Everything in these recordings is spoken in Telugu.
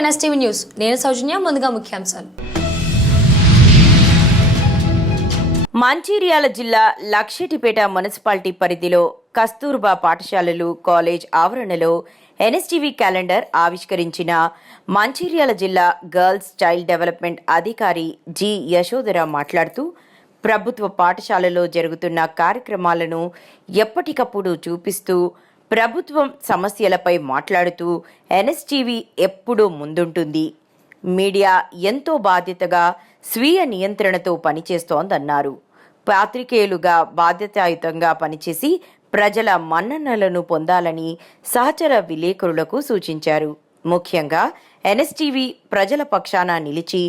NSTV news. నేను సౌజన్య. ముందుగా ముఖ్యాంశాలు. మంచిర్యాల జిల్లా లక్షెటిపేట మున్సిపాలిటీ పరిధిలో కస్తూర్బా పాఠశాలలు కాలేజ్ ఆవరణలో ఎన్ఎస్టీవీ క్యాలెండర్ ఆవిష్కరించిన మంచిర్యాల జిల్లా గర్ల్స్ చైల్డ్ డెవలప్మెంట్ అధికారి జి యశోధర మాట్లాడుతూ, ప్రభుత్వ పాఠశాలలో జరుగుతున్న కార్యక్రమాలను ఎప్పటికప్పుడు చూపిస్తూ ప్రభుత్వం సమస్యలపై మాట్లాడుతూ ఎన్ఎస్టీవీ ఎప్పుడూ ముందుంటుంది. మీడియా ఎంతో బాధ్యతగా స్వీయ నియంత్రణతో పనిచేస్తోందన్నారు. పాత్రికేయులుగా బాధ్యతాయుతంగా పనిచేసి ప్రజల మన్ననలను పొందాలని సహచర విలేకరులకు సూచించారు. ముఖ్యంగా ఎన్ఎస్టీవీ ప్రజల పక్షాన నిలిచి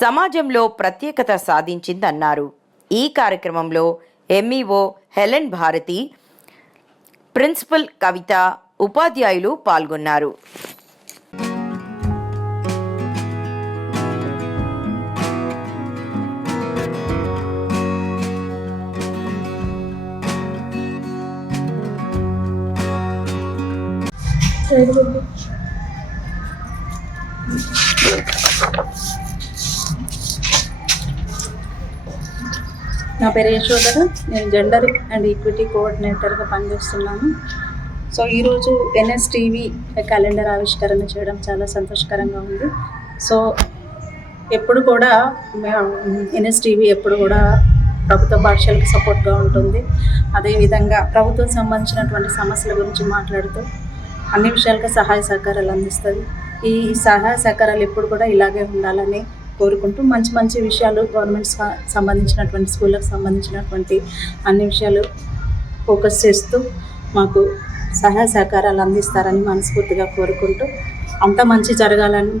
సమాజంలో ప్రత్యేకత సాధించిందన్నారు. ఈ కార్యక్రమంలో ఎంఈఓ హెలెన్ భారతి, ప్రిన్సిపల్ కవిత, ఉపాధ్యాయులు పాల్గొన్నారు. నా పేరు యశోధర. నేను జెండర్ అండ్ ఈక్విటీ కోఆర్డినేటర్గా పనిచేస్తున్నాను. సో ఈరోజు ఎన్ఎస్టీవీ క్యాలెండర్ ఆవిష్కరణ చేయడం చాలా సంతోషకరంగా ఉంది. సో ఎప్పుడు కూడా ఎన్ఎస్టీవీ ఎప్పుడు కూడా ప్రభుత్వ పాఠశాలకు సపోర్ట్గా ఉంటుంది. అదేవిధంగా ప్రభుత్వం సంబంధించినటువంటి సమస్యల గురించి మాట్లాడుతూ అన్ని విషయాలకు సహాయ సహకారాలు అందిస్తుంది. ఈ సహాయ సహకారాలు ఎప్పుడు కూడా ఇలాగే ఉండాలని కోరుకుంటూ మంచి మంచి విషయాలు గవర్నమెంట్ సంబంధించినటువంటి స్కూళ్ళకు సంబంధించినటువంటి అన్ని విషయాలు ఫోకస్ చేస్తూ మాకు సహాయ సహకారాలు అందిస్తారని మనస్ఫూర్తిగా కోరుకుంటూ అంత మంచి జరగాలని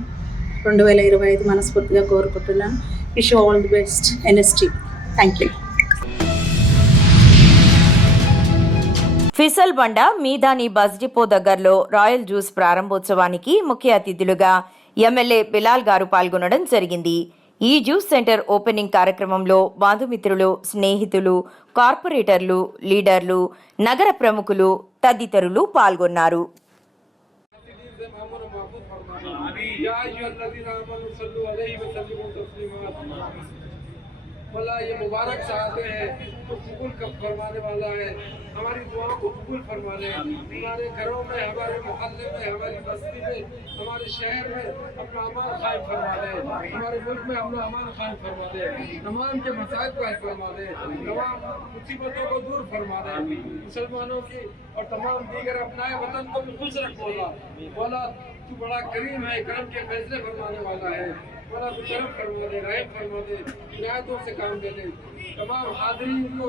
2025 మనస్ఫూర్తిగా కోరుకుంటున్నాను. Wish all the best NST. Thank you. Fisal Banda మీదాని బస్ డిపో దగ్గరలో రాయల్ జ్యూస్ ప్రారంభోత్సవానికి ముఖ్య అతిథులుగా ఎమ్మెల్యే బిలాల్ గారు పాల్గొనడం జరిగింది. ఈ జ్యూస్ సెంటర్ ఓపెనింగ్ కార్యక్రమంలో బంధుమిత్రులు, స్నేహితులు, కార్పొరేటర్లు, లీడర్లు, నగర ప్రముఖులు తదితరులు పాల్గొన్నారు. अल्लाह ये मुबारक चाहते हैं तो कबूल फरमाने वाला है, हमारी दुआओं को कबूल फरमा ले। हमारे घरों में, हमारे मोहल्ले में, हमारी बस्ती में, हमारे शहर में अपना अमान कायम फरमा दे। हमारे मुल्क में अपना अमान कायम फरमा दे। तमाम के मसाइल को हल फरमा दे। तमाम मुसीबतों को दूर फरमा दे। मुसलमानों की और तमाम दीगर अपनाए वतन को भी खुश रख। बोला तू बड़ा करीम है, करम के फैसले फरमाने वाला है। बड़ा करम फरमा दे, रहम फरमा दे, हिदायतों से काम दे दे। तमाम हाज़रीन को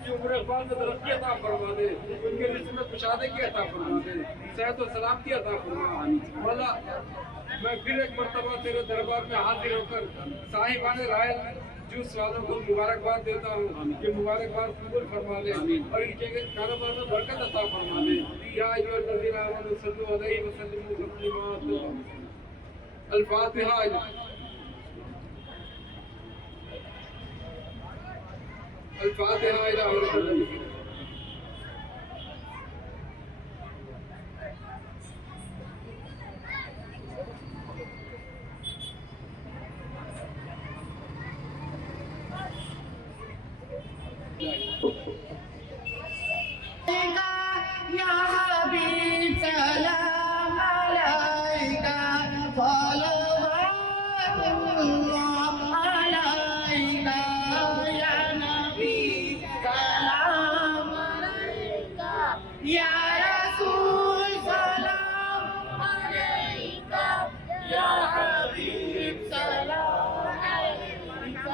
की उम्र बाल में तरक्की अता फरमा दे, उनके रिज़्क़ में कुशादगी की अता फरमा दे, सेहत और सलामती अता फरमा। मौला मैं फिर एक मर्तबा तेरे दरबार में हाजिर होकर साहिबाने रायल जूस वालों को मुबारकबाद देता हूँ। ये मुबारकबाद कबूल फरमा दे और इनके कारोबार में बरकत अता फरमा दे। या अय्युहल्लज़ीना आमनू सल्लू अलैहि व सल्लिमू तस्लीमा। अल-फातिहा। الفاتحة إلى حضرة النبي. يا حبيب سلام عليك صلوات الله عليك يا نبي سلام عليك يا رسول سلام عليك يا حبيب سلام عليك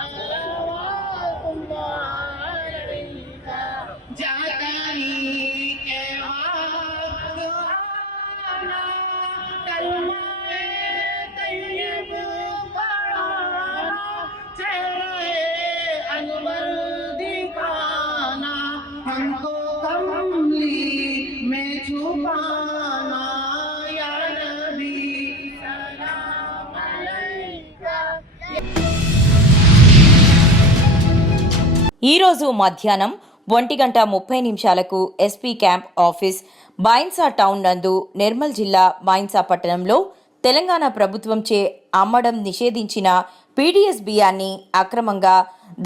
صلوات الله عليك जानी के वक्त आना कलमाए तैयब पढ़ाना चेहरे अनवर दिखाना हमको कमली में छुपाना या नबी सलाम अलैका। ఈ రోజు మధ్యాహ్నం 1:30 SP camp office Bhainsa town నందు నిర్మల్ జిల్లా బైన్సా పట్టణంలో తెలంగాణ ప్రభుత్వంచే అమ్మడం నిషేధించిన పీడీఎస్ బియ్యాన్ని అక్రమంగా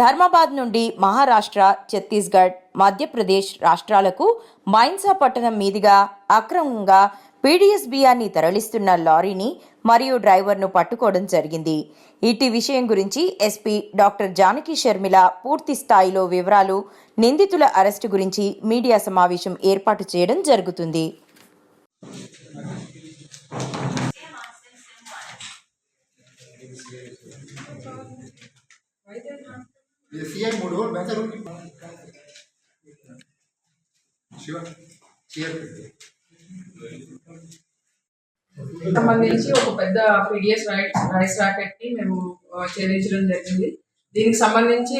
ధర్మాబాద్ నుండి మహారాష్ట్ర, ఛత్తీస్గఢ్, మధ్యప్రదేశ్ రాష్ట్రాలకు మైన్సా పట్టణం మీదుగా అక్రమంగా పీడీఎస్ బియ్యాన్ని తరలిస్తున్న లారీని మరియు డ్రైవర్ను పట్టుకోవడం జరిగింది. ఇటీ విషయం గురించి ఎస్పీ డాక్టర్ జానకి షర్మిల పూర్తి స్థాయిలో వివరాలు, నిందితుల అరెస్టు గురించి మీడియా సమావేశం ఏర్పాటు చేయడం జరుగుతుంది. సంబంధించి ఒక పెద్ద పీడిఎస్ రైస్ రాకెట్ ని మేము ఛేదించడం జరిగింది. దీనికి సంబంధించి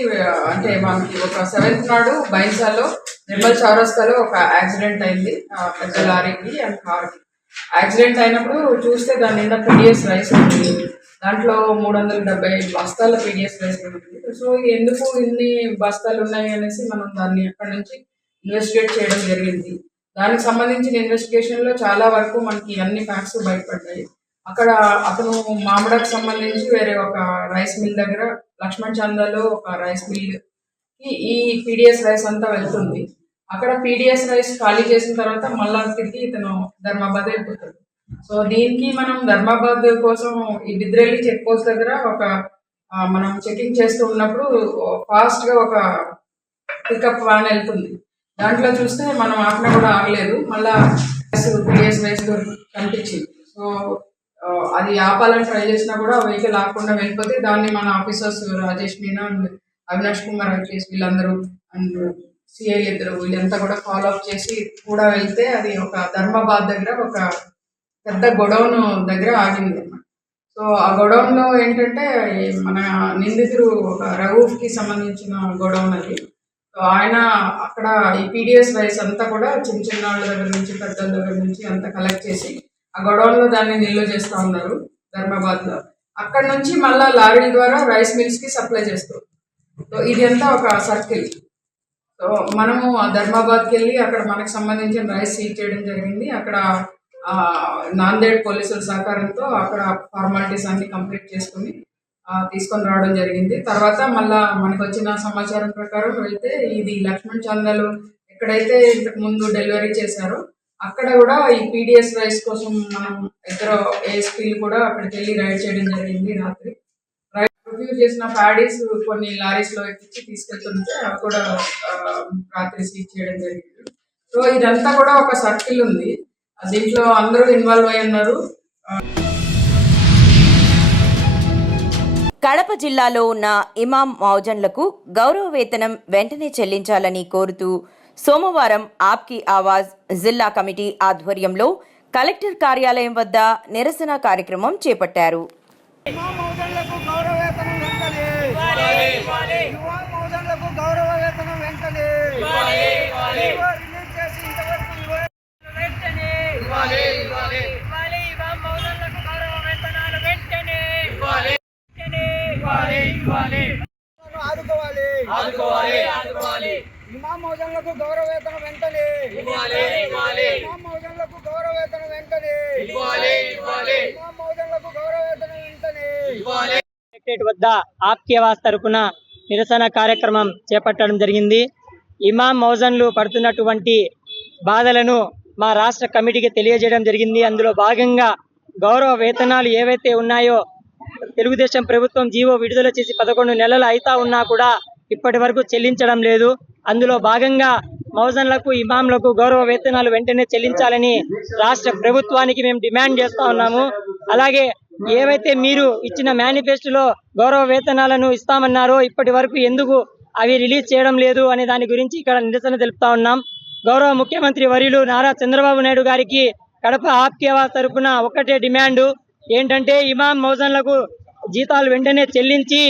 అంటే మనకి ఒక 7th నాడు బైన్సాలో నిర్మల్ చౌరస్తాలో ఒక యాక్సిడెంట్ అయింది. పెద్ద లారీకి అండ్ కార్కి యాక్సిడెంట్ అయినప్పుడు చూస్తే దాని నిండా పీడిఎస్ రైస్ ఉంది. దాంట్లో 370 బస్తాల పీడిఎస్ రైస్ ఉంది. సో ఎందుకు ఇన్ని బస్తాలు ఉన్నాయి అనేసి మనం దాన్ని అక్కడ నుంచి ఇన్వెస్టిగేట్ చేయడం జరిగింది. దానికి సంబంధించిన ఇన్వెస్టిగేషన్ లో చాలా వరకు మనకి అన్ని ఫ్యాక్ట్స్ బయటపడ్డాయి. అక్కడ అతను మామిడాకు సంబంధించి వేరే ఒక రైస్ మిల్ దగ్గర లక్ష్మణ్ చందాలో ఒక రైస్ మిల్ కి ఈ పీడిఎస్ రైస్ అంతా వెళ్తుంది. అక్కడ పీడిఎస్ రైస్ ఖాళీ చేసిన తర్వాత మళ్ళా తిరిగి ఇతను ధర్మాబాద్ వెళ్ళిపోతాడు. సో దీనికి మనం ధర్మాబాద్ కోసం ఈ బిద్రేలి చెక్ పోస్ట్ దగ్గర ఒక మనం చెకింగ్ చేస్తూ ఉన్నప్పుడు ఫాస్ట్ గా ఒక పికప్ వ్యాన్ వెళ్తుంది. దాంట్లో చూస్తే మనం ఆపినా కూడా ఆగలేదు, మళ్ళా పీడిఎస్ రైస్ కనిపించింది. సో అది ఆపాలని ట్రై చేసినా కూడా వెహికల్ ఆపకుండా వెళ్ళిపోతే దాన్ని మన ఆఫీసర్స్ రాజేష్ మీనా అండ్ అవినాష్ కుమార్ అఖిలేష్ వీళ్ళందరూ అండ్ సిఐలు ఇద్దరు వీళ్ళంతా కూడా ఫాలో అప్ చేసి కూడా వెళ్తే అది ఒక ధర్మాబాద్ దగ్గర ఒక పెద్ద గొడౌన్ దగ్గర ఆగింది. సో ఆ గొడౌన్ లో ఏంటంటే మన నిందితుడు ఒక రఘుకి సంబంధించిన గొడౌన్ అది. సో ఆయన అక్కడ ఈ పీడిఎస్ రైస్ అంతా కూడా చిన్న చిన్న వాళ్ళ దగ్గర నుంచి పెద్దల దగ్గర నుంచి అంతా కలెక్ట్ చేసి ఆ గొడౌన్ లో దాన్ని నిల్వ చేస్తూ ఉన్నారు ధర్మాబాద్ లో. అక్కడ నుంచి మళ్ళా లారీల ద్వారా రైస్ మిల్స్ కి సప్లై చేస్తారు. సో ఇది అంతా ఒక సర్కిల్. సో మనము ధర్మాబాద్కి వెళ్ళి అక్కడ మనకు సంబంధించిన రైస్ సీజ్ చేయడం జరిగింది. అక్కడ నాందేడ్ పోలీసుల సహకారంతో అక్కడ ఫార్మాలిటీస్ అన్ని కంప్లీట్ చేసుకుని తీసుకొని రావడం జరిగింది. తర్వాత మళ్ళా మనకు వచ్చిన సమాచారం ప్రకారం వెళ్తే ఇది లక్ష్మణ్ చందాలు ఎక్కడైతే ఇంతకు ముందు డెలివరీ చేశారో అక్కడ కూడా ఈ పీడిఎస్ రైస్ కోసం మనం ఇద్దరు ఏఎస్పీలు కూడా అక్కడికి వెళ్ళి రైడ్ చేయడం జరిగింది. రాత్రి రివ్యూ చేసిన ప్యాడీస్ కొన్ని లారీస్ లో ఎక్కించి తీసుకెళ్తుంటే అవి కూడా రాత్రి సీజ్ చేయడం జరిగింది. సో ఇదంతా కూడా ఒక సర్కిల్ ఉంది, దీంట్లో అందరూ ఇన్వాల్వ్ అయి ఉన్నారు. కడప జిల్లాలో ఉన్న ఇమాం మౌజన్లకు గౌరవ వేతనం వెంటనే చెల్లించాలని కోరుతూ సోమవారం ఆప్కి ఆవాజ్ జిల్లా కమిటీ ఆధ్వర్యంలో కలెక్టర్ కార్యాలయం వద్ద నిరసన కార్యక్రమం చేపట్టారు. ఇమాం మౌజన్లకు గౌరవ వేతనం వెంటనే ఇవ్వాలి. ఇమాం మౌజన్లకు గౌరవ వేతనం వెంటనే ఇవ్వాలి. ఇమాం మౌజన్లకు గౌరవ వేతనం వెంటనే ఇవ్వాలి. కలెక్టరేట్ వద్ద ఆప్కి ఆవాజ్ తరపున నిరసన కార్యక్రమం చేపట్టడం జరిగింది. ఇమాం మౌజన్లు పడుతున్నటువంటి బాధలను మా రాష్ట్ర కమిటీకి తెలియజేయడం జరిగింది. అందులో భాగంగా గౌరవ వేతనాలు ఏవైతే ఉన్నాయో తెలుగుదేశం ప్రభుత్వం జీవో విడుదల చేసి 11 నెలలు అయితా ఉన్నా కూడా ఇప్పటి వరకు చెల్లించడం లేదు. అందులో భాగంగా మౌజన్లకు ఇమాంలకు గౌరవ వేతనాలు వెంటనే చెల్లించాలని రాష్ట్ర ప్రభుత్వానికి మేము డిమాండ్ చేస్తా ఉన్నాము. అలాగే ఏవైతే మీరు ఇచ్చిన మేనిఫెస్టోలో గౌరవ వేతనాలను ఇస్తామన్నారో ఇప్పటి వరకు ఎందుకు అవి రిలీజ్ చేయడం లేదు అనే దాని గురించి ఇక్కడ నిరసన తెలుపుతా ఉన్నాం. గౌరవ ముఖ్యమంత్రి వర్యులు నారా చంద్రబాబు నాయుడు గారికి కడప ఆప్కి ఆవాజ్ తరపున ఒక్కటే డిమాండ్ ఏంటంటే ఇమాం మౌజన్లకు జీతాలు వెంటనే చెల్లించి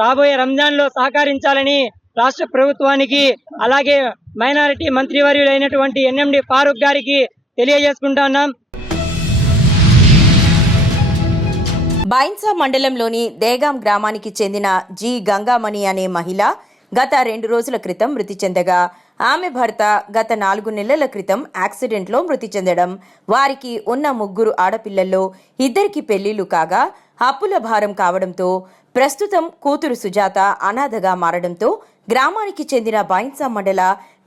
రాబోయే రంజాన్ లో సహకరించాలని రాష్ట్ర ప్రభుత్వానికి అలాగే మైనారిటీ మంత్రివర్యులైనటువంటి ఎన్ఎండి ఫారూక్ గారికి తెలియజేసుకుంటున్నాం. బైన్సా మండలంలోని దేగాం గ్రామానికి చెందిన జి గంగామణి అనే మహిళ గత 2 రోజుల క్రితం మృతి చెందగా ఆమె భర్త గత 4 నెలల క్రితం యాక్సిడెంట్లో మృతి చెందడం, వారికి ఉన్న 3 ఆడపిల్లల్లో 2కి పెళ్లిళ్లు కాగా అప్పుల భారం కావడంతో ప్రస్తుతం కూతురు సుజాత అనాథగా మారడంతో గ్రామానికి చెందిన బైన్సా మండల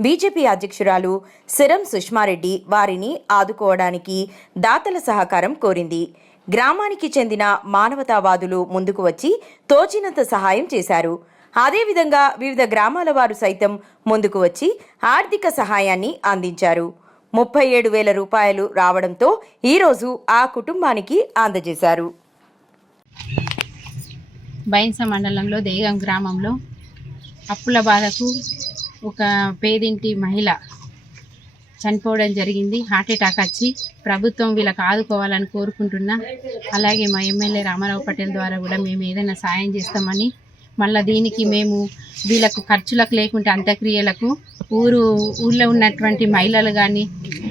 బీజేపీ అధ్యక్షురాలు సిరం సుష్మారెడ్డి వారిని ఆదుకోవడానికి దాతల సహకారం కోరింది. గ్రామానికి చెందిన మానవతావాదులు ముందుకు వచ్చి తోచినంత సహాయం చేశారు. అదేవిధంగా వివిధ గ్రామాల వారు సైతం ముందుకు వచ్చి ఆర్థిక సహాయాన్ని అందించారు. 37,000 రూపాయలు రావడంతో ఈరోజు ఆ కుటుంబానికి అందజేశారు. బైన్సా మండలంలో దేగం గ్రామంలో అప్పుల బాధకు ఒక పేదింటి మహిళ చనిపోవడం జరిగింది. హార్ట్ అటాక్ వచ్చి ప్రభుత్వం వీళ్ళకి ఆదుకోవాలని కోరుకుంటున్నా. అలాగే మా ఎమ్మెల్యే రామారావు పటేల్ ద్వారా కూడా మేము ఏదైనా సాయం చేస్తామని, మళ్ళీ దీనికి మేము వీళ్ళకు ఖర్చులకు లేకుంటే అంత్యక్రియలకు ఊళ్ళో ఉన్నటువంటి మహిళలు కానీ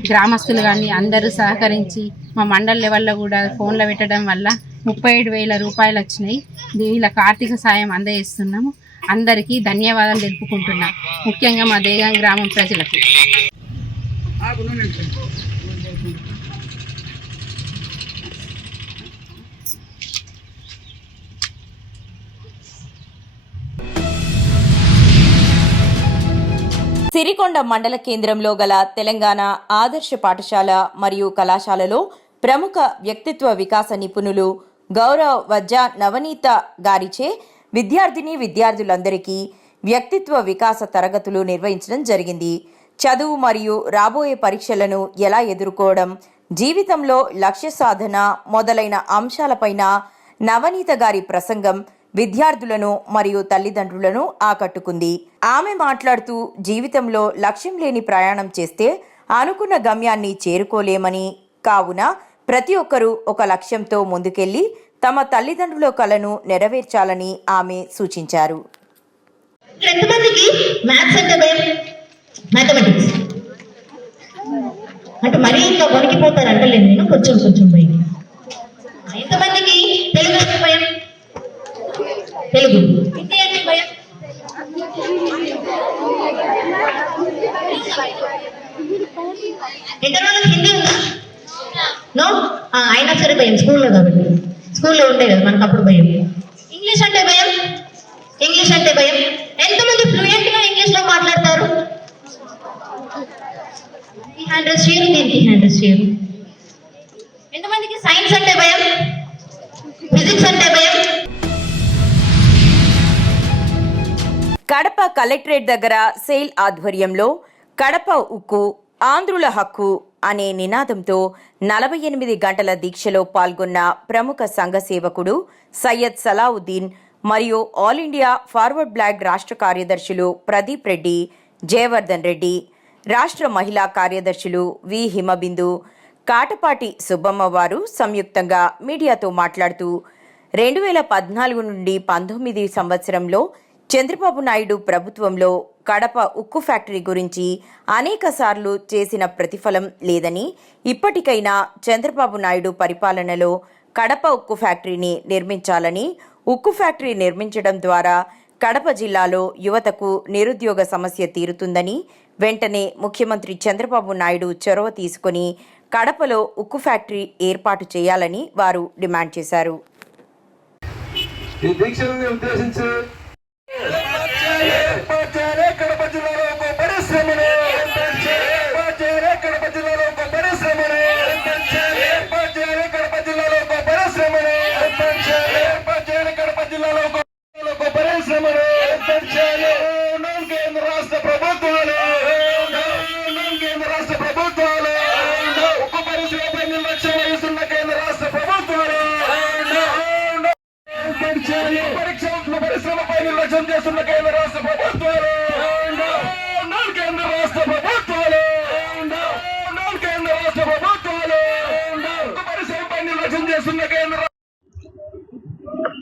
గ్రామస్తులు కానీ అందరూ సహకరించి మా మండల లెవెల్లో కూడా ఫోన్లో పెట్టడం వల్ల 37,000 రూపాయలు వచ్చినాయి. వీళ్ళకి ఆర్థిక సాయం అందజేస్తున్నాము. అందరికీ ధన్యవాదాలు తెలుపుకుంటున్నా, ముఖ్యంగా మా దేగం గ్రామం ప్రజలకు. సిరికొండ మండల కేంద్రంలో గల తెలంగాణ ఆదర్శ పాఠశాల మరియు కళాశాలలో ప్రముఖ వ్యక్తిత్వ వికాస నిపుణులు గౌరవ్ వజ్జా నవనీత గారిచే విద్యార్థులందరికీ వ్యక్తిత్వ వికాస తరగతులు నిర్వహించడం జరిగింది. చదువు మరియు రాబోయే పరీక్షలను ఎలా ఎదుర్కోవడం, జీవితంలో లక్ష్య సాధన మొదలైన అంశాలపైన నవనీత గారి ప్రసంగం విద్యార్థులను మరియు తల్లిదండ్రులను ఆకట్టుకుంది. ఆమె మాట్లాడుతూ జీవితంలో లక్ష్యం లేని ప్రయాణం చేస్తే అనుకున్న గమ్యాన్ని చేరుకోలేమని, కావున ప్రతి ఒక్కరూ ఒక లక్ష్యంతో ముందుకెళ్లి తమ తల్లిదండ్రుల కలను నెరవేర్చాలని ఆమె సూచించారు. ఎంతమందికి మ్యాథ్స్ అంటే భయం, మ్యాథమెటిక్స్ అంటే మరీ ఇంకా వణికిపోతారు అంటలేదు నేను, కొంచెం భయం. ఎంతమందికి తెలుగు అంటే భయం, తెలుగు. హిందీ అంటే భయం, ఎంతమందికి హిందీ ఉందా? నో, అయినా సరే భయం, స్కూల్లో కాబట్టి. స్కూల్లో ఉంటాయి కదా మనకు అప్పుడు భయం. ఇంగ్లీష్ అంటే భయం, ఇంగ్లీష్ అంటే భయం. ఎంతమంది ఫ్లూయెంట్ గా ఇంగ్లీష్ లో మాట్లాడతారు? ఎంతమందికి సైన్స్ అంటే భయం, ఫిజిక్స్ అంటే భయం? కడప కలెక్టరేట్ దగ్గర సెయిల్ ఆధ్వర్యంలో కడప ఉక్కు ఆంధ్రుల హక్కు అనే నినాదంతో 48 గంటల దీక్షలో పాల్గొన్న ప్రముఖ సంఘ సేవకుడు సయ్యద్ సలావుద్దీన్ మరియు ఆల్ ఇండియా ఫార్వర్డ్ బ్లాక్ రాష్ట్ర కార్యదర్శులు ప్రదీప్ రెడ్డి, జయవర్ధన్ రెడ్డి, రాష్ట్ర మహిళా కార్యదర్శులు వి హిమబిందు, కాటపాటి సుబ్బమ్మ వారు సంయుక్తంగా మీడియాతో మాట్లాడుతూ 2014 నుండి 19 సంవత్సరంలో చంద్రబాబు నాయుడు ప్రభుత్వంలో కడప ఉక్కు ఫ్యాక్టరీ గురించి అనేకసార్లు చేసిన ప్రతిఫలం లేదని, ఇప్పటికైనా చంద్రబాబు నాయుడు పరిపాలనలో కడప ఉక్కు ఫ్యాక్టరీని నిర్మించాలని, ఉక్కు ఫ్యాక్టరీ నిర్మించడం ద్వారా కడప జిల్లాలో యువతకు నిరుద్యోగ సమస్య తీరుతుందని, వెంటనే ముఖ్యమంత్రి చంద్రబాబు నాయుడు చొరవ తీసుకుని కడపలో ఉక్కు ఫ్యాక్టరీ ఏర్పాటు చేయాలని వారు డిమాండ్ చేశారు.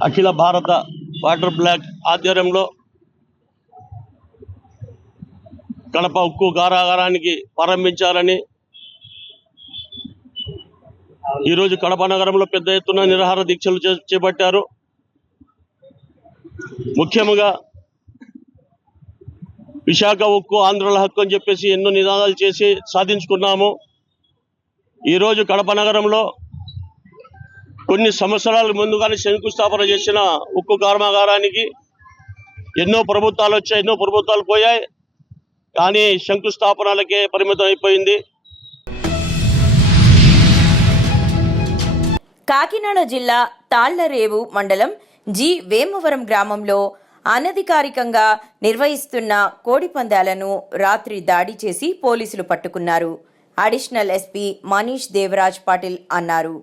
అఖిల భారత వాటర్ బ్లాక్ ఆధ్వర్యంలో కడప ఉక్కు కారాగారానికి ప్రారంభించాలని ఈరోజు కడప నగరంలో పెద్ద ఎత్తున నిరాహార దీక్షలు చేపట్టారు. ముఖ్యంగా విశాఖ ఉక్కు, ఆంధ్రుల హక్కు అని చెప్పేసి ఎన్నో నినాదాలు చేసి సాధించుకున్నాము. ఈరోజు కడప నగరంలో కొన్ని సంవత్సరాల ముందుగానే శంకుస్థాపన చేసిన ఉక్కు కర్మాగారానికి ఎన్నో ప్రభుత్వాలు వచ్చాయి, ఎన్నో ప్రభుత్వాలు పోయాయి, కానీ శంకుస్థాపనలకే పరిమితం అయిపోయింది. కాకినాడ జిల్లా తాళ్లరేవు మండలం జి వేమవరం గ్రామంలో అనధికారికంగా నిర్వహిస్తున్న కోడి పందాలను రాత్రి దాడి చేసి పోలీసులు పట్టుకున్నారు. అడిషనల్ ఎస్పీ మనీష్ దేవరాజ్ పాటిల్ అన్నారు.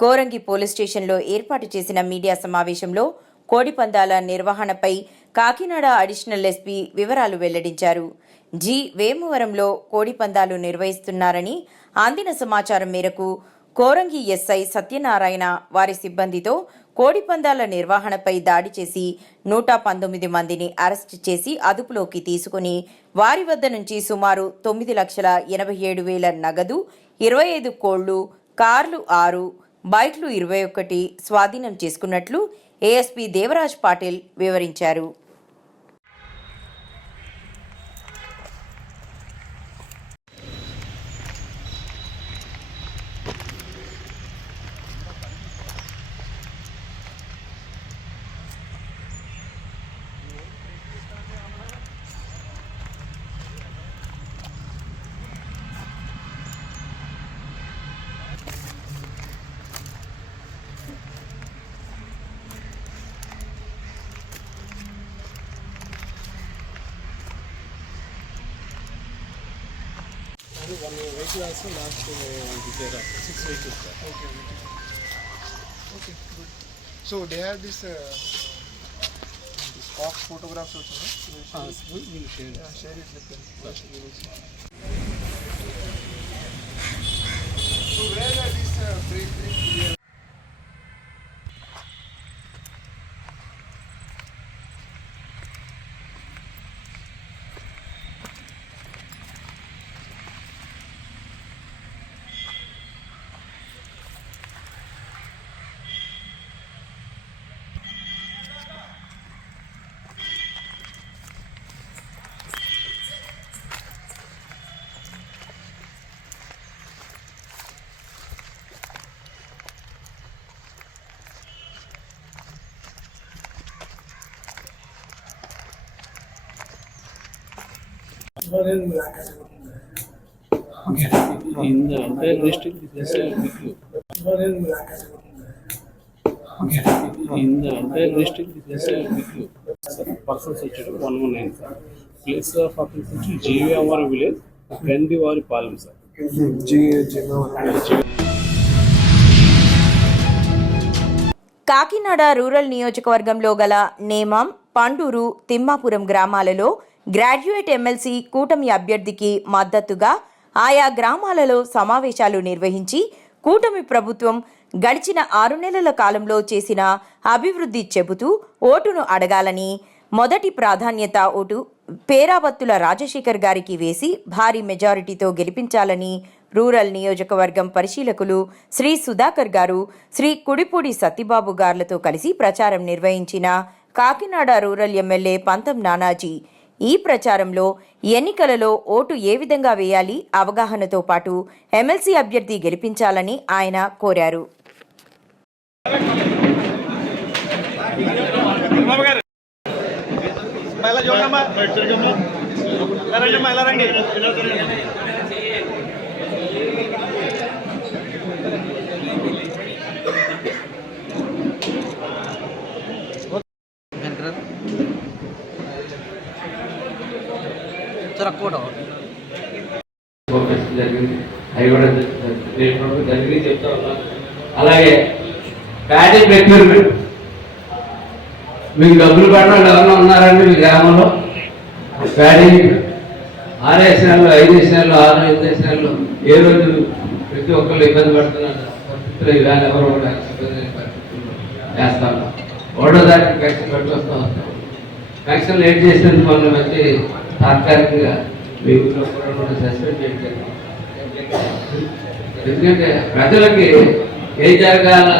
కోరంగి పోలీస్ స్టేషన్లో ఏర్పాటు చేసిన మీడియా సమావేశంలో కోడి పందాల నిర్వహణపై కాకినాడ అడిషనల్ ఎస్పీ వివరాలు వెల్లడించారు. జి వేమవరంలో కోడి పందాలు నిర్వహిస్తున్నారని అందిన సమాచారం మేరకు కోరంగి ఎస్ఐ సత్యనారాయణ వారి సిబ్బందితో కోడి పందాల నిర్వహణపై దాడి చేసి 119 మందిని అరెస్టు చేసి అదుపులోకి తీసుకుని వారి వద్ద నుంచి సుమారు 9,87,000 నగదు, 25 కోళ్లు, కార్లు 6, బైక్లు 21 స్వాధీనం చేసుకున్నట్లు ఏఎస్పీ దేవరాజ్ పాటిల్ వివరించారు. Okay, good. So they have this Fox photographs also, no? We'll share it. Yeah, share it with them. So where are these freight? In the entire district, this is in the entire district, this is person search 119 sir. Place of occupancy GVR village, Gandivari Palam sir. Kakinada rural నియోజకవర్గంలో గల నేమం, పండూరు, తిమ్మాపురం గ్రామాలలో గ్రాడ్యుయేట్ ఎమ్మెల్సీ కూటమి అభ్యర్థికి మద్దతుగా ఆయా గ్రామాలలో సమావేశాలు నిర్వహించి కూటమి ప్రభుత్వం గడిచిన 6 నెలల కాలంలో చేసిన అభివృద్ధి చెబుతూ ఓటును అడగాలని, మొదటి ప్రాధాన్యత ఓటు పేరావత్తుల రాజశేఖర్ గారికి వేసి భారీ మెజారిటీతో గెలిపించాలని రూరల్ నియోజకవర్గం పరిశీలకులు శ్రీ సుధాకర్ గారు, శ్రీ కుడిపూడి సత్యబాబు గార్లతో కలిసి ప్రచారం నిర్వహించిన కాకినాడ రూరల్ ఎమ్మెల్యే పంతం నానాజీ ఈ ప్రచారంలో ఎన్నికలలో ఓటు ఏ విధంగా వేయాలి అవగాహనతో పాటు ఎమ్మెల్సీ అభ్యర్థి గెలిపించాలని ఆయన కోరారు. అలాగే ప్యాడీ ప్రొక్యూర్మెంట్ మీకు డబ్బులు పడిన ఎవరైనా ఉన్నారండి మీ గ్రామంలో? ప్యాడీ 6 నెలలు, 5 నెలలు, 6, 5 నెలలు ఏ రోజు ప్రతి ఒక్కళ్ళు ఇబ్బంది పడుతున్నారు. పరిస్థితులు ఇవాళ ఎవరు కూడా ఇబ్బంది పరిస్థితుల్లో వేస్తాను. 1వ తారీఖు పెన్షన్ పెట్టుకొస్తూ వస్తాం. పెన్షన్ లేట్ చేసినందుకు మనం వచ్చి తాత్కాలికంగా మీ ఊళ్ళో కూడా సస్పెండ్ చేయడం. ఎందుకంటే ప్రజలకి ఏం జరగాల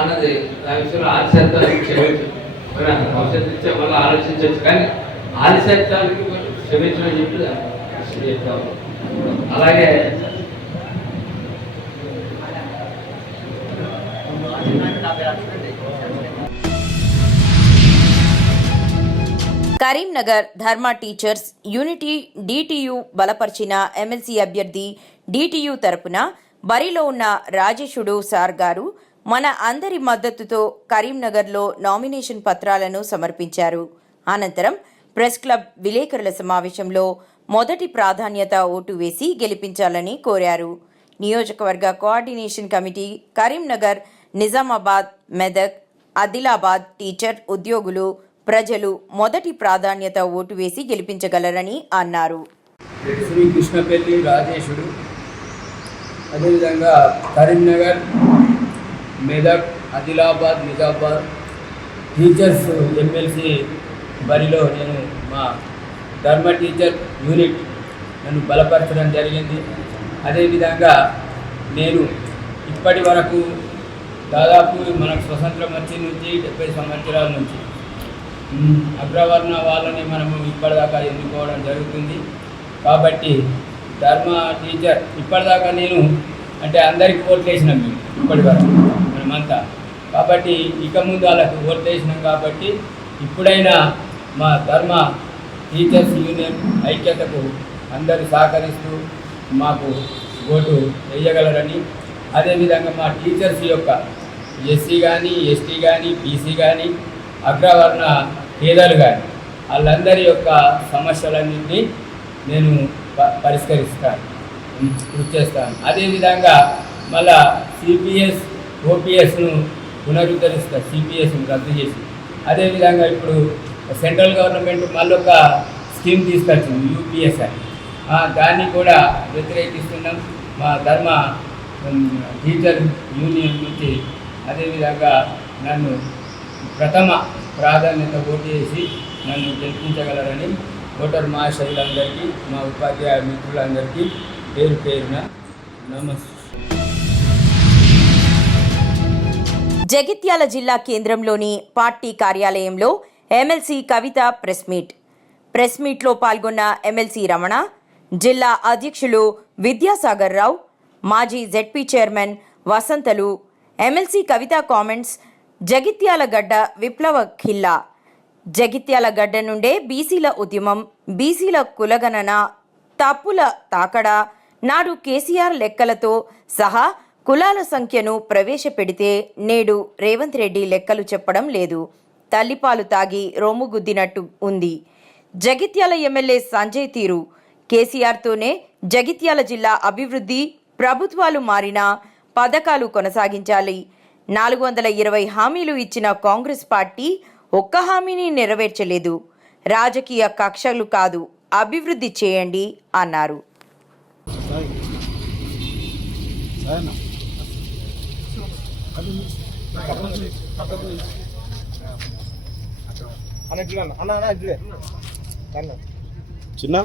అన్నది ఆ విషయంలో ఆలస్యానికి క్షమించు, భవిష్యత్తు ఇచ్చే వల్ల ఆలోచించవచ్చు, కానీ ఆలస్యానికి క్షమించమని చెప్పి చెప్తాం. అలాగే కరీంనగర్ ధర్మ టీచర్స్ యూనిటీ డిటియు బలపరిచిన ఎమ్మెల్సీ అభ్యర్థి డిటియు తరపున బరిలో ఉన్న రాజేశుడు సార్ గారు మన అందరి మద్దతుతో కరీంనగర్లో నామినేషన్ పత్రాలను సమర్పించారు. అనంతరం ప్రెస్ క్లబ్ విలేకరుల సమావేశంలో మొదటి ప్రాధాన్యత ఓటు వేసి గెలిపించాలని కోరారు. నియోజకవర్గ coordination committee Karimnagar, Nizamabad, Medak, Adilabad teacher ఉద్యోగులు, ప్రజలు మొదటి ప్రాధాన్యత ఓటు వేసి గెలిపించగలరని అన్నారు. శ్రీ కృష్ణపల్లి రాజేశుడు, అదేవిధంగా కరీంనగర్, మెదక్, ఆదిలాబాద్, నిజామాబాద్ టీచర్స్ ఎమ్మెల్సీ బరిలో నేను మా ధర్మ టీచర్ యూనిట్ నన్ను బలపరచడం జరిగింది. అదేవిధంగా నేను ఇప్పటి వరకు దాదాపు మనకు స్వతంత్రం వచ్చి నుంచి 70 సంవత్సరాల నుంచి అగ్రవర్ణ వాళ్ళని మనము ఇప్పటిదాకా ఎన్నుకోవడం జరుగుతుంది. కాబట్టి ధర్మ టీచర్ ఇప్పటిదాకా నేను అంటే అందరికి ఓట్లు వేసినాం మేము ఇప్పటి వరకు మనమంతా. కాబట్టి ఇక ముందు వాళ్ళకి ఓట్లు వేసినాం కాబట్టి ఇప్పుడైనా మా ధర్మ టీచర్స్ యూనియన్ ఐక్యతకు అందరూ సహకరిస్తూ మాకు ఓటు వేయగలరని, అదేవిధంగా మా టీచర్స్ యొక్క ఎస్సీ కానీ, ఎస్టీ కానీ, బీసీ కానీ, అగ్రవర్ణ పేదలు కానీ వాళ్ళందరి యొక్క సమస్యలన్నింటినీ నేను పరిష్కరిస్తాను, కృషి చేస్తాను. అదేవిధంగా మళ్ళా సిపిఎస్, ఓపీఎస్ను పునరుద్ధరిస్తాను, సిపిఎస్ను రద్దు చేసి. అదేవిధంగా ఇప్పుడు సెంట్రల్ గవర్నమెంట్ మళ్ళొక స్కీమ్ తీసుకొచ్చింది యూపీఎస్ అని, దాన్ని కూడా వ్యతిరేకిస్తున్నాం మా ధర్మ టీచర్ యూనియన్ నుంచి. అదేవిధంగా నన్ను ప్రథమ ప్రాధాన్యత ఓటు వేసి నన్ను గెలిపించగలరని ఓటర్ మహాశయులందరికీ, మా ఉపాధ్యాయ మిత్రులందరికీ పేరు పేరున నమస్తే. జగిత్యాల జిల్లా కేంద్రంలోని పార్టీ కార్యాలయంలో ఎమ్మెల్సీ కవిత ప్రెస్ మీట్లో పాల్గొన్న ఎమ్మెల్సీ రమణ, జిల్లా అధ్యక్షులు విద్యాసాగర్ రావు, మాజీ జెడ్పీ చైర్మన్ వసంతలు, ఎమ్మెల్సీ కవిత కామెంట్స్, జగిత్యాల గడ్డ విప్లవ ఖిల్లా, జగిత్యాల గడ్డ నుండే బీసీల ఉద్యమం, బీసీల కులగణన, తప్పుల తాకడ, నాడు కేసీఆర్ లెక్కలతో సహా కులాల సంఖ్యను ప్రవేశపెడితే నేడు రేవంత్ రెడ్డి లెక్కలు చెప్పడం లేదు, తల్లిపాలు తాగి రొమ్ముగుద్దినట్టు ఉంది. జగిత్యాల ఎమ్మెల్యే సంజయ్ తీరు, కేసీఆర్తోనే జగిత్యాల జిల్లా అభివృద్ధి, ప్రభుత్వాలు మారినా పథకాలు కొనసాగించాలి. 420 హామీలు ఇచ్చిన కాంగ్రెస్ పార్టీ ఒక్క హామీని నెరవేర్చలేదు. రాజకీయ కక్షలు కాదు, అభివృద్ధి చేయండి అన్నారు. చిన్న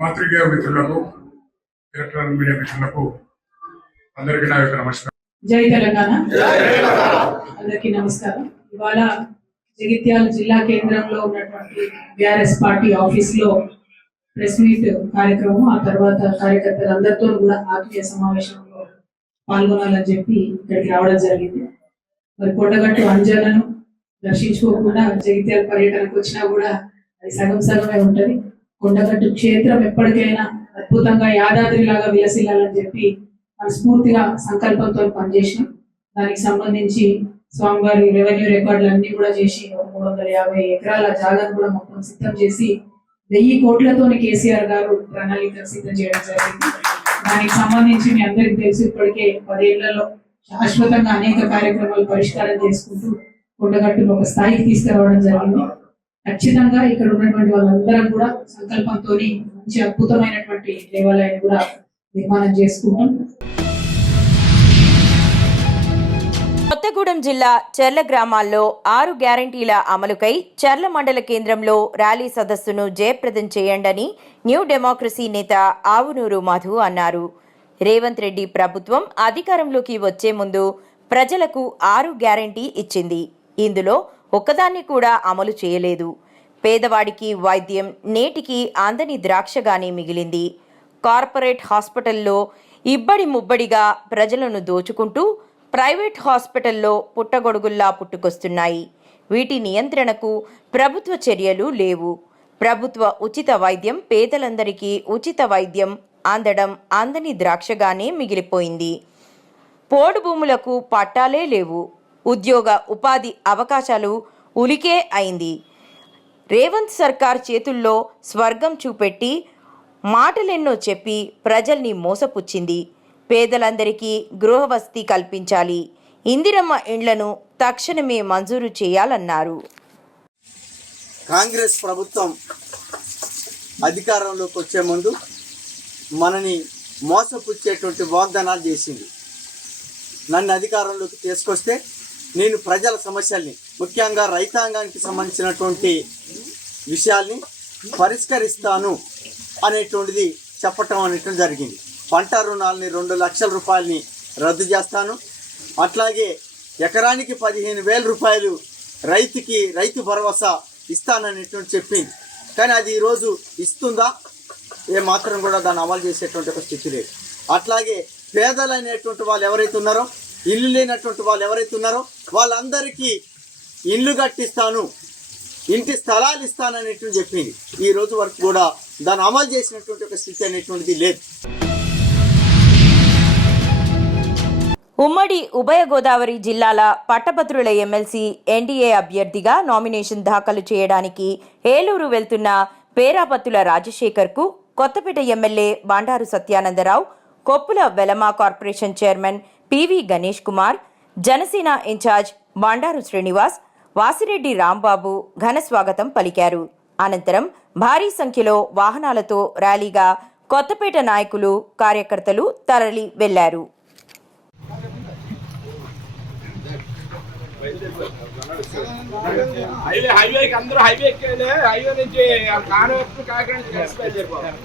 పాత్రికేయ మిత్రులకు, ఎలక్ట్రానిక్ మీడియా మిత్రులకు అందరికీ నా యొక్క నమస్కారం. జై తెలంగాణ. అందరికీ నమస్కారం. ఇవాళ జగిత్యాల జిల్లా కేంద్రంలో ఉన్నటువంటి బీఆర్ఎస్ పార్టీ ఆఫీస్ లో ప్రెస్ మీట్ కార్యక్రమం, ఆ తర్వాత కార్యకర్తలందరితో కూడా ఆత్మీయ సమావేశంలో పాల్గొనాలని చెప్పి ఇక్కడికి రావడం జరిగింది. మరి కొండగట్టు అంజనను దర్శించుకోకుండా జగిత్యాల పర్యటనకు వచ్చినా కూడా అది సగమే ఉంటది. కొండగట్టు క్షేత్రం ఎప్పటికైనా అద్భుతంగా యాదాద్రిలాగా విలసిల్లాలని చెప్పి మనస్ఫూర్తిగా సంకల్పంతో పనిచేసినాం. దానికి సంబంధించి స్వామివారి రెవెన్యూ రికార్డులు అన్ని కూడా చేసి 350 ఎకరాల జాగాను కూడా మొత్తం సిద్ధం చేసి 1000 కోట్లతోని కేసీఆర్ గారు ప్రణాళిక సిద్ధం చేయడం జరిగింది. దానికి సంబంధించి మీ అందరికి తెలుసు, ఇప్పటికే 10 ఏళ్లలో శాశ్వతంగా అనేక కార్యక్రమాలు పరిష్కారం చేసుకుంటూ కొండగట్టును ఒక స్థాయికి తీసుకురావడం జరిగింది. ఖచ్చితంగా ఇక్కడ ఉన్నటువంటి వాళ్ళందరం కూడా సంకల్పంతో మంచి అద్భుతమైనటువంటి దేవాలయాన్ని కూడా నిర్మాణం చేసుకుంటాం. కొత్తగూడెం జిల్లా చెర్ల గ్రామాల్లో 6 గ్యారంటీల అమలుకై చెర్ల మండల కేంద్రంలో ర్యాలీ సదస్సును జయప్రదం చేయండని న్యూ డెమోక్రసీ నేత ఆవునూరు మధు అన్నారు. రేవంత్ రెడ్డి ప్రభుత్వం అధికారంలోకి వచ్చే ముందు ప్రజలకు 6 గ్యారెంటీ ఇచ్చింది. ఇందులో ఒక్కదాన్ని కూడా అమలు చేయలేదు. పేదవాడికి వైద్యం నేటికి అందని ద్రాక్షగానే మిగిలింది. కార్పొరేట్ హాస్పిటల్లో ఇబ్బడి ముబ్బడిగా ప్రజలను దోచుకుంటూ ప్రైవేట్ హాస్పిటల్లో పుట్టగొడుగుల్లా పుట్టుకొస్తున్నాయి. వీటి నియంత్రణకు ప్రభుత్వ చర్యలు లేవు. ప్రభుత్వ ఉచిత వైద్యం పేదలందరికీ ఉచిత వైద్యం అందడం అందని ద్రాక్షగానే మిగిలిపోయింది. పోడు భూములకు పట్టాలే లేవు. ఉద్యోగ ఉపాధి అవకాశాలు ఉలికే అయింది. రేవంత్ సర్కార్ చేతుల్లో స్వర్గం చూపెట్టి మాటలెన్నో చెప్పి ప్రజల్ని మోసపుచ్చింది. పేదలందరికీ గృహవసతి కల్పించాలి, ఇందిరమ్మ ఇండ్లను తక్షణమే మంజూరు చేయాలన్నారు. కాంగ్రెస్ ప్రభుత్వం అధికారంలోకి వచ్చే ముందు మనని మోసపుచ్చేటువంటి వాగ్దానాలు చేసింది. నన్ను అధికారంలోకి తీసుకొస్తే నేను ప్రజల సమస్యల్ని, ముఖ్యంగా రైతాంగానికి సంబంధించినటువంటి విషయాల్ని పరిష్కరిస్తాను అనేటువంటిది చెప్పటం అనేటువంటి జరిగింది. పంట రుణాలని 2 లక్షల రూపాయలని రద్దు చేస్తాను, అట్లాగే ఎకరానికి 15,000 రూపాయలు రైతు భరోసా ఇస్తాననేటువంటి చెప్పింది. కానీ అది ఈరోజు ఇస్తుందా? ఏమాత్రం కూడా దాన్ని అమలు చేసేటువంటి ఒక స్థితి లేదు. అట్లాగే పేదలైనటువంటి వాళ్ళు ఎవరైతే ఉన్నారో, ఇల్లు లేనటువంటి వాళ్ళు ఎవరైతే ఉన్నారో వాళ్ళందరికీ ఇల్లు కట్టిస్తాను, ఇంటి స్థలాలు ఇస్తాననేటువంటి చెప్పింది. ఈ రోజు వరకు కూడా దాన్ని అమలు చేసినటువంటి ఒక స్థితి అనేటువంటిది లేదు. ఉమ్మడి ఉభయ గోదావరి జిల్లాల పట్టభద్రుల ఎమ్మెల్సీ ఎన్డీఏ అభ్యర్థిగా నామినేషన్ దాఖలు చేయడానికి ఏలూరు వెళ్తున్న పేరాపత్తుల రాజశేఖర్కు Kothapeta MLA Bandaru Satyanandarao, Koppula Velama corporation chairman PV Ganesh Kumar, Janasena incharge Bandaru Srinivas, Vasireddy Rambabu ఘన స్వాగతం పలికారు. అనంతరం భారీ సంఖ్యలో వాహనాలతో ర్యాలీగా కొత్తపేట నాయకులు, కార్యకర్తలు తరలి వెళ్లారు. హైవేకి అందరూ హైవే ఎక్కేది, హైవే నుంచి కానవెప్పుడు కాకినాడ కలిసి బయలుదేరిపోవాలి.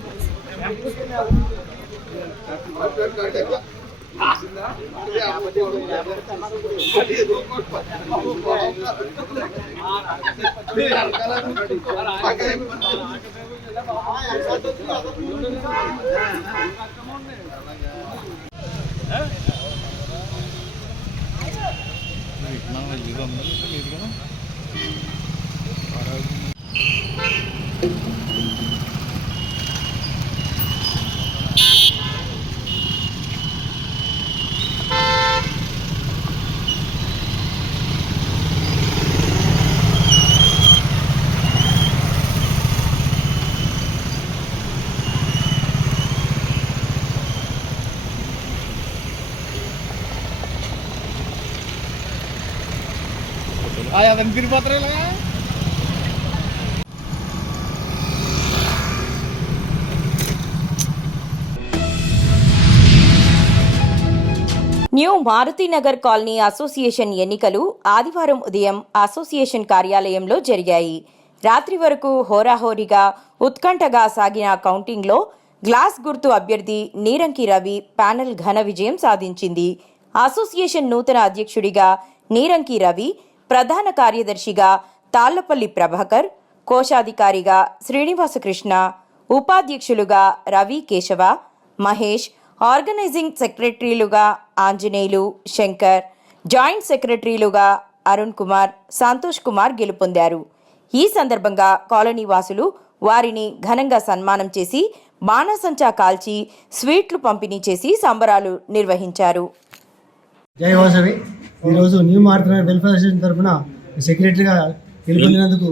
న్యూ మారుతినగర్ కాలనీ అసోసియేషన్ ఎన్నికలు ఆదివారం ఉదయం అసోసియేషన్ కార్యాలయంలో జరిగాయి. రాత్రి వరకు హోరాహోరీగా ఉత్కంఠగా సాగిన కౌంటింగ్లో గ్లాస్ గుర్తు అభ్యర్థి నీరంకి రవి ప్యానెల్ ఘన విజయం సాధించింది. అసోసియేషన్ నూతన అధ్యక్షుడిగా నీరంకి రవి, ప్రధాన కార్యదర్శిగా తాళ్లపల్లి ప్రభాకర్, కోశాధికారిగా శ్రీనివాసకృష్ణ, ఉపాధ్యక్షులుగా రవి కేశవ, మహేష్, ఆర్గనైజింగ్ సెక్రటరీలుగా ఆంజనేయులు, శంకర్, జాయింట్ సెక్రటరీలుగా అరుణ్ కుమార్, సంతోష్ కుమార్ గెలుపొందారు. ఈ సందర్భంగా కాలనీ వాసులు వారిని ఘనంగా సన్మానం చేసి బాణాసంచా కాల్చి స్వీట్లు పంపిణీ చేసి సంబరాలు నిర్వహించారు. జై వాసవి. ఈరోజు న్యూ మారుతినగర్ వెల్ఫేర్ అసోసియేషన్ తరఫున సెక్రటరీగా గెలుపొందినందుకు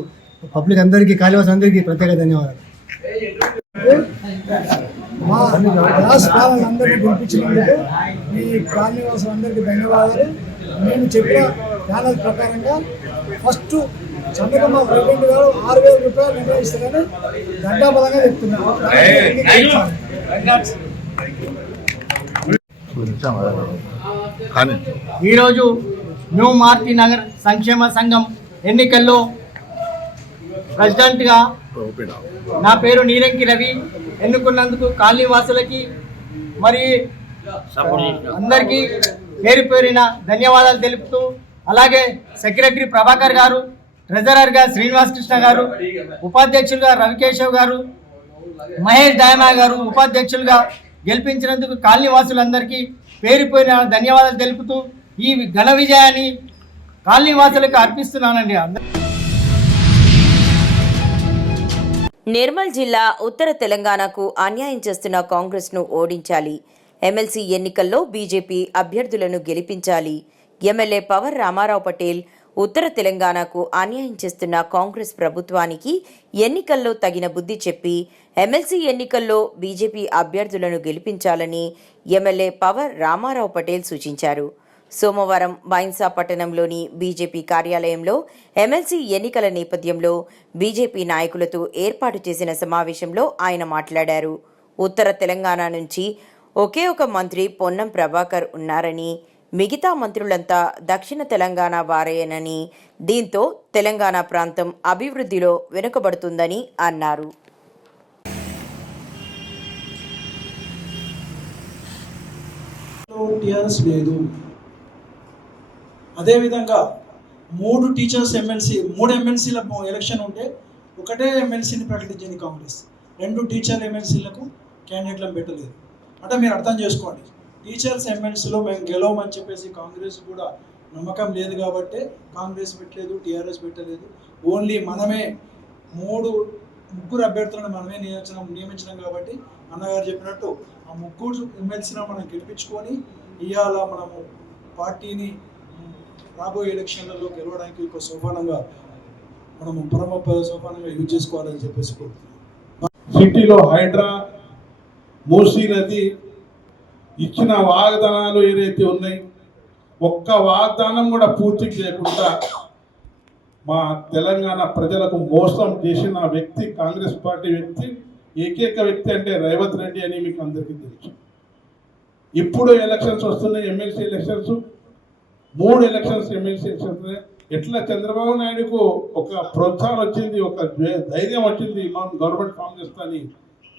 పబ్లిక్ అందరికీ, కాళీవాసు అందరికీ ప్రత్యేక ధన్యవాదాలు. మా క్లాస్ వాళ్ళందరినీ గెలిపించినందుకు ఈ కాలనీవాసులు అందరికీ ధన్యవాదాలు. నేను చెప్పిన ప్యానల్ ప్రకారంగా ఫస్ట్ సంతకం మా ప్రెసిడెంట్ గారు 6,000 రూపాయలు నిర్ణయిస్తారని ఘంటాబలంగా చెప్తున్నారు. ఈరోజు న్యూ మారుతినగర్ సంక్షేమ సంఘం ఎన్నికల్లో ప్రెసిడెంట్గా నా పేరు నీరంకి రవి ఎన్నుకున్నందుకు కాలనీ వాసులకి, మరి అందరికీ పేరు పేరిన ధన్యవాదాలు తెలుపుతూ, అలాగే సెక్రటరీ ప్రభాకర్ గారు, ట్రెజరర్గా శ్రీనివాస్ కృష్ణ గారు, ఉపాధ్యక్షులుగా రవికేశవ్ గారు, మహేష్ దాయమా గారు ఉపాధ్యక్షులుగా గెలిపించినందుకు కాలనీవాసులందరికీ పేరు పేరిన ధన్యవాదాలు తెలుపుతూ ఈ ఘన విజయాన్ని కాలనీవాసులకు అర్పిస్తున్నానండి. నిర్మల్ జిల్లా ఉత్తర తెలంగాణకు అన్యాయం చేస్తున్న కాంగ్రెస్ను ఓడించాలి. ఎమ్మెల్సీ ఎన్నికల్లో బీజేపీ అభ్యర్థులను గెలిపించాలి. ఎమ్మెల్యే పవర్ రామారావు పటేల్ ఉత్తర తెలంగాణకు అన్యాయం చేస్తున్న కాంగ్రెస్ ప్రభుత్వానికి ఎన్నికల్లో తగిన బుద్ధి చెప్పి ఎమ్మెల్సీ ఎన్నికల్లో బీజేపీ అభ్యర్థులను గెలిపించాలని ఎమ్మెల్యే పవర్ రామారావు పటేల్ సూచించారు. సోమవారం బైన్సా పట్టణంలోని బీజేపీ కార్యాలయంలో ఎమ్మెల్సీ ఎన్నికల నేపథ్యంలో బీజేపీ నాయకులతో ఏర్పాటు చేసిన సమావేశంలో ఆయన మాట్లాడారు. ఉత్తర తెలంగాణ నుంచి ఒకే ఒక మంత్రి పొన్నం ప్రభాకర్ ఉన్నారని, మిగతా మంత్రులంతా దక్షిణ తెలంగాణ వారేనని, దీంతో తెలంగాణ ప్రాంతం అభివృద్ధిలో వెనుకబడుతుందని అన్నారు. టీఆర్ఎస్ లేదు. అదేవిధంగా 3 టీచర్స్ ఎమ్మెల్సీ 3 ఎమ్మెల్సీల ఎలక్షన్ ఉంటే ఒకటే ఎమ్మెల్సీని ప్రకటించింది కాంగ్రెస్. 2 టీచర్ ఎమ్మెల్సీలకు క్యాండిడేట్లను పెట్టలేదు. అంటే మీరు అర్థం చేసుకోండి, టీచర్స్ ఎమ్మెల్సీలో మేము గెలవమని చెప్పేసి కాంగ్రెస్ కూడా నమ్మకం లేదు కాబట్టి కాంగ్రెస్ పెట్టలేదు, టీఆర్ఎస్ పెట్టలేదు. ఓన్లీ మనమే ముగ్గురు అభ్యర్థులను మనమే నియమించినాం కాబట్టి అన్నగారు చెప్పినట్టు ఆ ముగ్గురు ఎమ్మెల్సీలను మనం గెలిపించుకొని ఇవాళ మనము పార్టీని రాబోయే ఎలక్షన్లలో గెలవడానికి ఒక సోపానంగా మనము పరమ సోపానంగా యూజ్ చేసుకోవాలని చెప్పేసి కోరుతున్నాం. సిటీలో హైడ్రా, మూసీ నది ఇచ్చిన వాగ్దానాలు ఏదైతే ఉన్నాయి, ఒక్క వాగ్దానం కూడా పూర్తి చేయకుండా మా తెలంగాణ ప్రజలకు మోసం చేసిన వ్యక్తి కాంగ్రెస్ పార్టీ వ్యక్తి, ఏకైక వ్యక్తి అంటే రేవంత్ రెడ్డి అని మీకు అందరికీ తెలుసు. ఇప్పుడు ఎలక్షన్స్ వస్తున్నాయి, MLC elections, 3 elections MLC elections. ఎట్లా చంద్రబాబు నాయుడుకు ఒక ప్రోత్సాహం వచ్చింది, ఒక ధైర్యం వచ్చింది మనం గవర్నమెంట్ ఫామ్ చేస్తాని,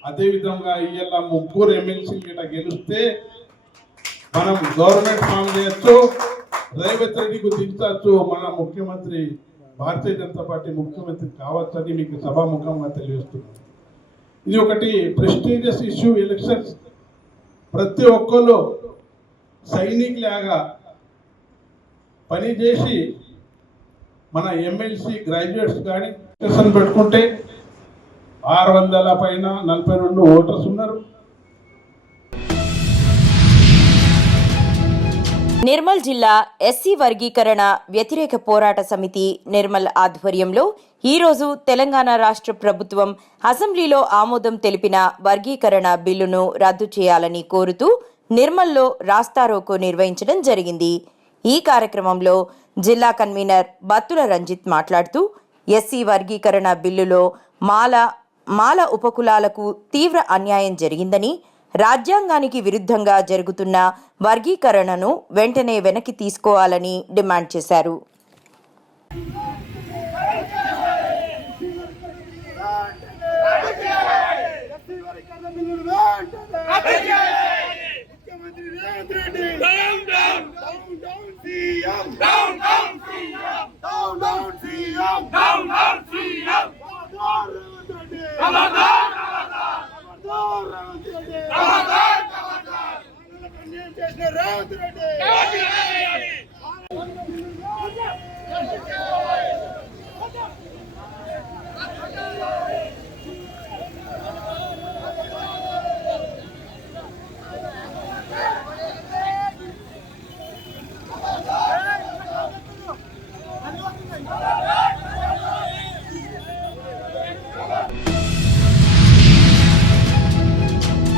అదేవిధంగా ఇవాళ 3 ఎమ్మెల్సీ గిట్ట గెలిస్తే మనం గవర్నమెంట్ ఫామ్ చేయొచ్చు, రేవంత్ రెడ్డికి దించచ్చు, మన ముఖ్యమంత్రి భారతీయ జనతా పార్టీ ముఖ్యమంత్రి కావచ్చని మీకు సభాముఖంగా తెలియజేస్తున్నాను. ఇది ఒకటి ప్రెస్టీజియస్ ఇష్యూ. ఎలక్షన్స్ ప్రతి ఒక్కరు సైనికులాగా పనిచేసి మన ఎమ్మెల్సీ గ్రాడ్యుయేట్స్ కానీ పెట్టుకుంటే 600 పైన 42 ఓటర్స్ ఉన్నారు. నిర్మల్ జిల్లా ఎస్సీ వర్గీకరణ వ్యతిరేక పోరాట సమితి నిర్మల్ ఆధ్వర్యంలో ఈరోజు తెలంగాణ రాష్ట్ర ప్రభుత్వం అసెంబ్లీలో ఆమోదం తెలిపిన వర్గీకరణ బిల్లును రద్దు చేయాలని కోరుతూ నిర్మల్లో రాస్తారోకో నిర్వహించడం జరిగింది. ఈ కార్యక్రమంలో జిల్లా కన్వీనర్ బత్తుల రంజిత్ మాట్లాడుతూ ఎస్సీ వర్గీకరణ బిల్లులో మాల ఉపకులాలకు తీవ్ర అన్యాయం జరిగిందని, రాజ్యాంగానికి విరుద్ధంగా జరుగుతున్న వర్గీకరణను వెంటనే వెనక్కి తీసుకోవాలని డిమాండ్ చేశారు.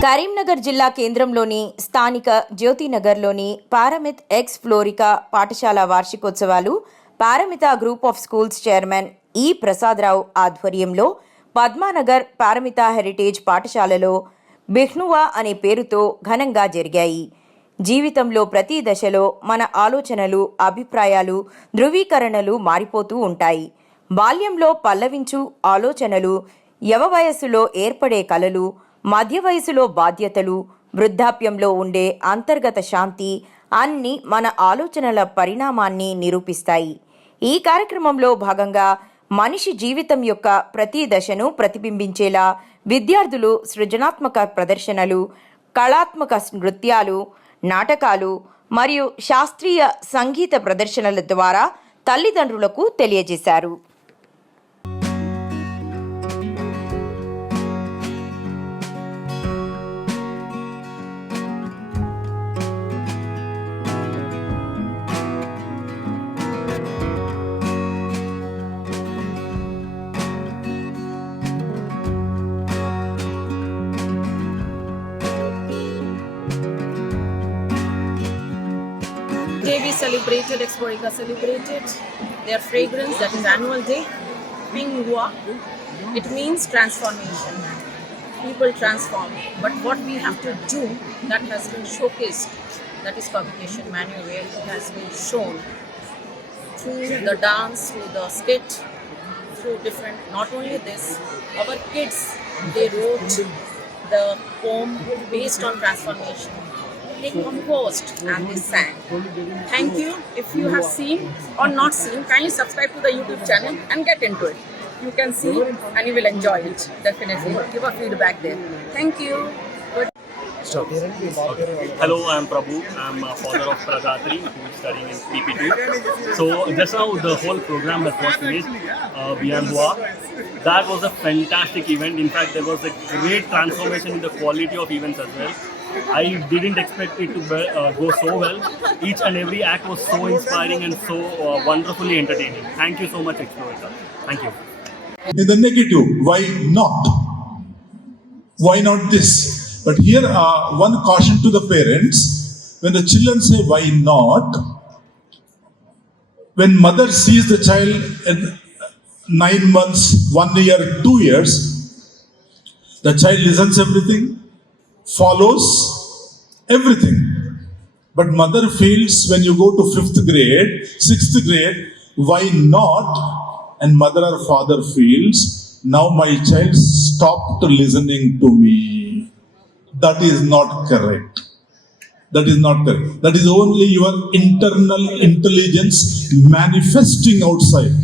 కరీంనగర్ జిల్లా కేంద్రంలోని స్థానిక జ్యోతినగర్లోని పారమిత్ ఎక్స్ ఫ్లోరికా పాఠశాల వార్షికోత్సవాలు Paramita group of schools chairman E Prasadarao ఆధ్వర్యంలో పద్మానగర్ పారమిత హెరిటేజ్ పాఠశాలలో బిహ్నువా అనే పేరుతో ఘనంగా జరిగాయి. జీవితంలో ప్రతి దశలో మన ఆలోచనలు, అభిప్రాయాలు, ధృవీకరణలు మారిపోతూ ఉంటాయి. బాల్యంలో పల్లవించు ఆలోచనలు, యవ వయస్సులో ఏర్పడే కలలు, మధ్య వయసులో బాధ్యతలు, వృద్ధాప్యంలో ఉండే అంతర్గత శాంతి అన్ని మన ఆలోచనల పరిణామాన్ని నిరూపిస్తాయి. ఈ కార్యక్రమంలో భాగంగా మనిషి జీవితం యొక్క ప్రతి దశను ప్రతిబింబించేలా విద్యార్థులు సృజనాత్మక ప్రదర్శనలు, కళాత్మక నృత్యాలు, నాటకాలు మరియు శాస్త్రీయ సంగీత ప్రదర్శనల ద్వారా తల్లిదండ్రులకు తెలియజేశారు. Day we celebrated, Explorica celebrated their fragrance, that is annual day, Pingwa. It means transformation. People transform. But what we have to do, that has been showcased, that is publication manual, where it has been shown through the dance, through the skit, through different, not only this, our kids, they wrote the poem based on transformation. They composed and they sang. Thank you. If you have seen or not seen, kindly subscribe to the YouTube channel and get into it. You can see and you will enjoy it. Definitely. Give a feedback there. Thank you. Good. Hello, I am Prabhu. I am father of Pragatri, who is studying in PP2. So just now the whole program that was finished, Bianboa, that was a fantastic event. In fact, there was a great transformation in the quality of events as well. I didn't expect it to go so well. Each and every act was so inspiring and so wonderfully entertaining. Thank you so much, Explorica. Thank you. In the negative, why not? Why not this? But here, one caution to the parents: when the children say why not, when mother sees the child at 9 months, 1 year, 2 years, the child listens everything, follows everything. But mother feels when you go to 5th grade, 6th grade, why not? And mother or father feels, now my child stopped listening to me. That is not correct. That is not correct. That is only your internal intelligence manifesting outside.